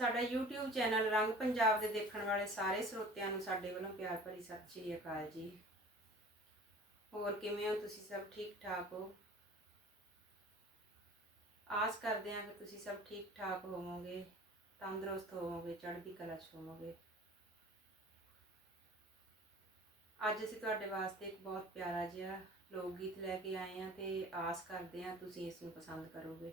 ਸਾਡਾ YouTube channel ਰੰਗ ਪੰਜਾਬ ਦੇ ਦੇਖਣ ਵਾਲੇ ਸਾਰੇ ਸਰੋਤਿਆਂ ਨੂੰ ਸਾਡੇ ਵੱਲੋਂ ਪਿਆਰ ਭਰੀ ਸਤਿ ਸ਼੍ਰੀ ਅਕਾਲ ਜੀ। ਹੋਰ ਕਿਵੇਂ ਹੋ ਤੁਸੀਂ ਸਭ ਠੀਕ ਠਾਕ ਹੋ? ਆਸ ਕਰਦੇ ਹਾਂ ਕਿ ਤੁਸੀਂ ਸਭ ਠੀਕ ਠਾਕ ਹੋਵੋਗੇ, ਤੰਦਰੁਸਤ ਹੋਵੋਗੇ, ਚੜ੍ਹਦੀ ਕਲਾ 'ਚ ਹੋਵੋਗੇ। ਅੱਜ ਅਸੀਂ ਤੁਹਾਡੇ ਵਾਸਤੇ ਇੱਕ ਬਹੁਤ ਪਿਆਰਾ ਜਿਹਾ ਲੋਕ ਗੀਤ ਲੈ ਕੇ ਆਏ ਹਾਂ ਤੇ ਆਸ ਕਰਦੇ ਹਾਂ ਤੁਸੀਂ ਇਸ ਨੂੰ ਪਸੰਦ ਕਰੋਗੇ।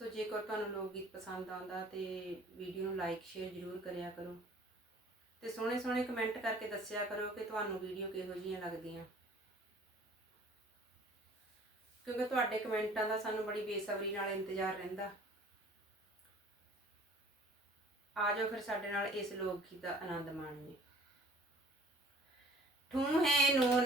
ਸੋ ਜੇਕਰ ਤੁਹਾਨੂੰ ਲੋਕ ਗੀਤ ਪਸੰਦ ਆਉਂਦਾ ਤੇ ਵੀਡੀਓ ਨੂੰ ਲਾਈਕ ਸ਼ੇਅਰ ਜ਼ਰੂਰ ਕਰਿਆ ਕਰੋ। ਤੇ ਸੋਹਣੇ ਸੋਹਣੇ ਕਮੈਂਟ ਕਰਕੇ ਦੱਸਿਆ ਕਰੋ ਕਿ ਤੁਹਾਨੂੰ ਵੀਡੀਓ ਕਿਹੋ ਜਿਹੀਆਂ ਲੱਗਦੀਆਂ। ਕਿਉਂਕਿ ਤੁਹਾਡੇ ਕਮੈਂਟਾਂ ਦਾ ਸਾਨੂੰ ਬੜੀ ਬੇਸਬਰੀ ਨਾਲ ਇੰਤਜ਼ਾਰ ਰਹਿੰਦਾ। ਆ ਜਾਓ ਫਿਰ ਸਾਡੇ ਨਾਲ ਇਸ ਲੋਕ ਗੀਤ ਦਾ ਆਨੰਦ ਮਾਣੀਏ। ਠੂ ਹੈ ਨੂੰ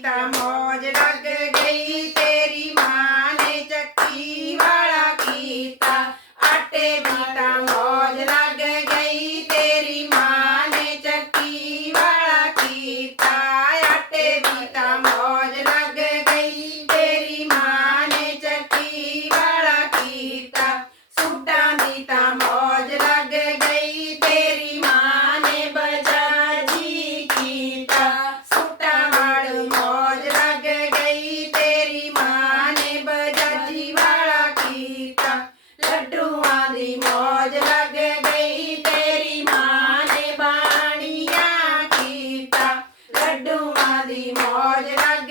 time, Mo. ਲੱਡੂਆਂ ਦੀ ਮੌਜ ਲੱਗ ਗਈ ਤੇਰੀ ਮਾਂ ਨੇ ਬਾਣੀਆਂ ਕੀਤਾ। ਲੱਡੂਆਂ ਦੀ ਮੌਜ ਲੱਗ